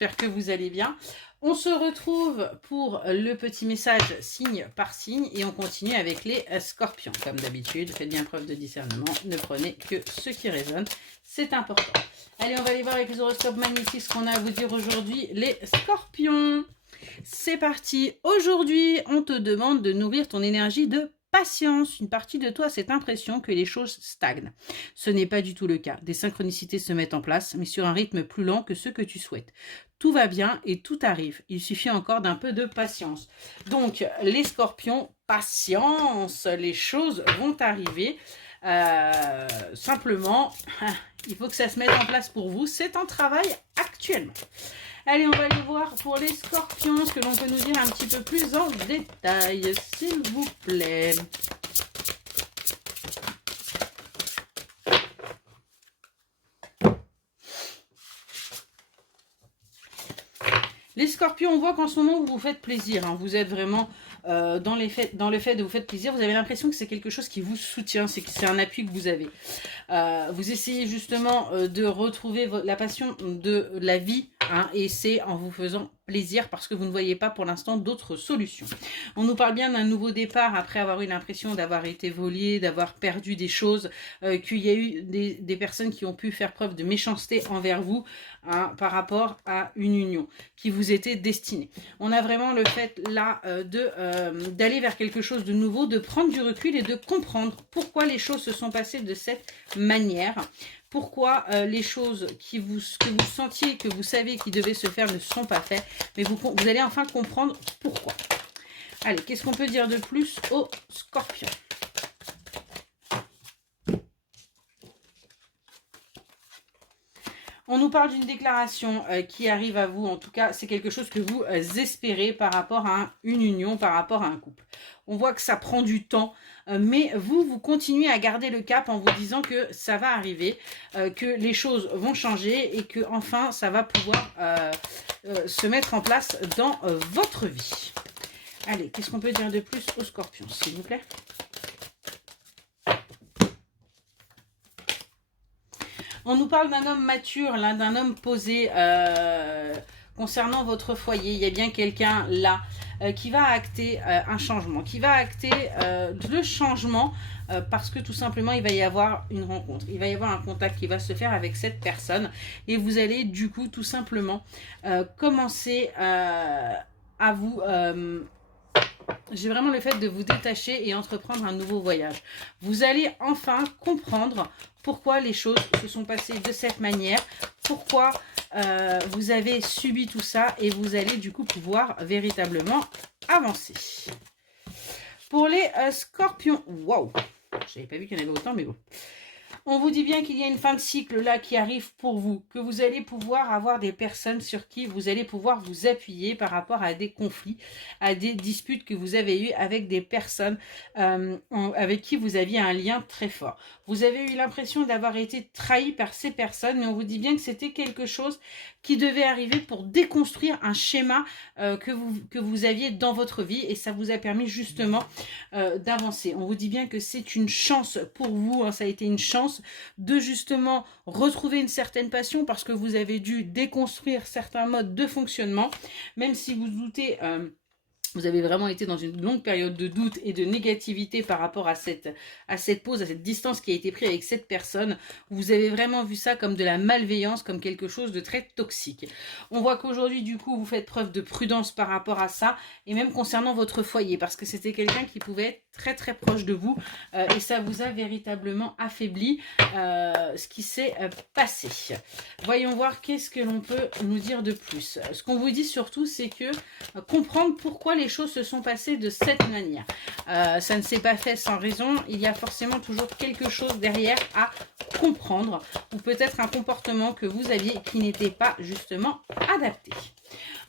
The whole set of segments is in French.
j'espère que vous allez bien. On se retrouve pour le petit message signe par signe et on continue avec les scorpions. Comme d'habitude, faites bien preuve de discernement, ne prenez que ce qui résonne, c'est important. Allez, on va aller voir avec les horoscopes magnétiques ce qu'on a à vous dire aujourd'hui, les scorpions. C'est parti. Aujourd'hui, on te demande de nourrir ton énergie de patience. Une partie de toi a cette impression que les choses stagnent. Ce n'est pas du tout le cas. Des synchronicités se mettent en place, mais sur un rythme plus lent que ce que tu souhaites. Tout va bien et tout arrive. Il suffit encore d'un peu de patience. Donc, les scorpions, patience, les choses vont arriver. Simplement, il faut que ça se mette en place pour vous. C'est un travail actuellement. Allez, on va aller voir pour les scorpions ce que l'on peut nous dire un petit peu plus en détail, s'il vous plaît. Les scorpions, on voit qu'en ce moment, vous vous faites plaisir. Hein. Vous êtes vraiment dans le fait de vous faire plaisir. Vous avez l'impression que c'est quelque chose qui vous soutient, c'est un appui que vous avez. Vous essayez justement de retrouver la passion de la vie, hein, et c'est en vous faisant plaisir parce que vous ne voyez pas pour l'instant d'autres solutions. On nous parle bien d'un nouveau départ après avoir eu l'impression d'avoir été volé, d'avoir perdu des choses, qu'il y a eu des personnes qui ont pu faire preuve de méchanceté envers vous, hein, par rapport à une union qui vous était destinée. On a vraiment le fait là d'aller vers quelque chose de nouveau, de prendre du recul et de comprendre pourquoi les choses se sont passées de cette manière. Pourquoi les choses que vous sentiez, que vous savez qui devaient se faire ne sont pas faites, mais vous allez enfin comprendre pourquoi. Allez, qu'est-ce qu'on peut dire de plus aux scorpions ? On nous parle d'une déclaration qui arrive à vous. En tout cas, c'est quelque chose que vous espérez par rapport à une union, par rapport à un couple. On voit que ça prend du temps, mais vous continuez à garder le cap en vous disant que ça va arriver, que les choses vont changer et que enfin ça va pouvoir se mettre en place dans votre vie. Allez, qu'est-ce qu'on peut dire de plus aux scorpions, s'il vous plaît ? On nous parle d'un homme mature, d'un homme posé concernant votre foyer. Il y a bien quelqu'un là qui va acter un changement, qui va acter le changement parce que tout simplement il va y avoir une rencontre. Il va y avoir un contact qui va se faire avec cette personne et vous allez du coup tout simplement commencer à vous... j'ai vraiment le fait de vous détacher et entreprendre un nouveau voyage. Vous allez enfin comprendre pourquoi les choses se sont passées de cette manière, pourquoi vous avez subi tout ça et vous allez du coup pouvoir véritablement avancer. Pour les scorpions, waouh, j'avais pas vu qu'il y en avait autant, mais bon. On vous dit bien qu'il y a une fin de cycle là qui arrive pour vous, que vous allez pouvoir avoir des personnes sur qui vous allez pouvoir vous appuyer par rapport à des conflits, à des disputes que vous avez eues avec des personnes avec qui vous aviez un lien très fort. Vous avez eu l'impression d'avoir été trahi par ces personnes, mais on vous dit bien que c'était quelque chose qui devait arriver pour déconstruire un schéma que vous aviez dans votre vie et ça vous a permis justement d'avancer. On vous dit bien que c'est une chance pour vous, hein, ça a été une chance de justement retrouver une certaine passion parce que vous avez dû déconstruire certains modes de fonctionnement, même si vous doutez... vous avez vraiment été dans une longue période de doute et de négativité par rapport à cette pause, à cette distance qui a été prise avec cette personne. Vous avez vraiment vu ça comme de la malveillance, comme quelque chose de très toxique. On voit qu'aujourd'hui, du coup, vous faites preuve de prudence par rapport à ça, et même concernant votre foyer, parce que c'était quelqu'un qui pouvait être très très proche de vous, et ça vous a véritablement affaibli ce qui s'est passé. Voyons voir qu'est-ce que l'on peut nous dire de plus. Ce qu'on vous dit surtout, c'est que comprendre pourquoi les choses se sont passées de cette manière. Ça ne s'est pas fait sans raison. Il y a forcément toujours quelque chose derrière à comprendre ou peut-être un comportement que vous aviez qui n'était pas justement adapté.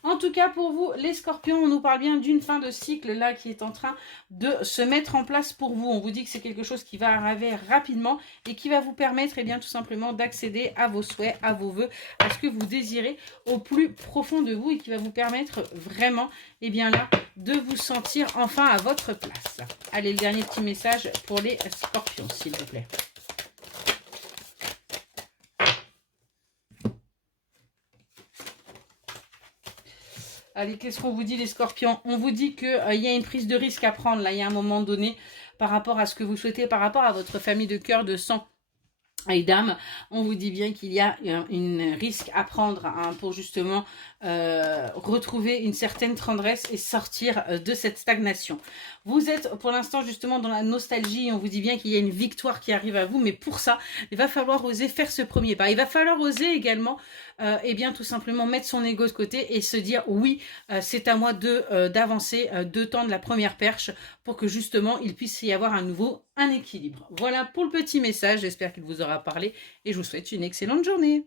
En tout cas, pour vous, les scorpions, on nous parle bien d'une fin de cycle là qui est en train de se mettre en place pour vous. On vous dit que c'est quelque chose qui va arriver rapidement et qui va vous permettre, eh bien, tout simplement d'accéder à vos souhaits, à vos vœux, à ce que vous désirez au plus profond de vous et qui va vous permettre vraiment, eh bien là, de vous sentir enfin à votre place. Allez, le dernier petit message pour les scorpions, s'il vous plaît. Allez, qu'est-ce qu'on vous dit les scorpions? On vous dit qu'il y a une prise de risque à prendre, là, il y a un moment donné, par rapport à ce que vous souhaitez, par rapport à votre famille de cœur, de sang et d'âme. On vous dit bien qu'il y a un risque à prendre hein, pour justement retrouver une certaine tendresse et sortir de cette stagnation. Vous êtes pour l'instant justement dans la nostalgie, on vous dit bien qu'il y a une victoire qui arrive à vous, mais pour ça, il va falloir oser faire ce premier pas. Il va falloir oser également, eh bien tout simplement mettre son ego de côté et se dire oui, c'est à moi de d'avancer, de tendre la première perche pour que justement il puisse y avoir à nouveau un équilibre. Voilà pour le petit message, j'espère qu'il vous aura parlé et je vous souhaite une excellente journée.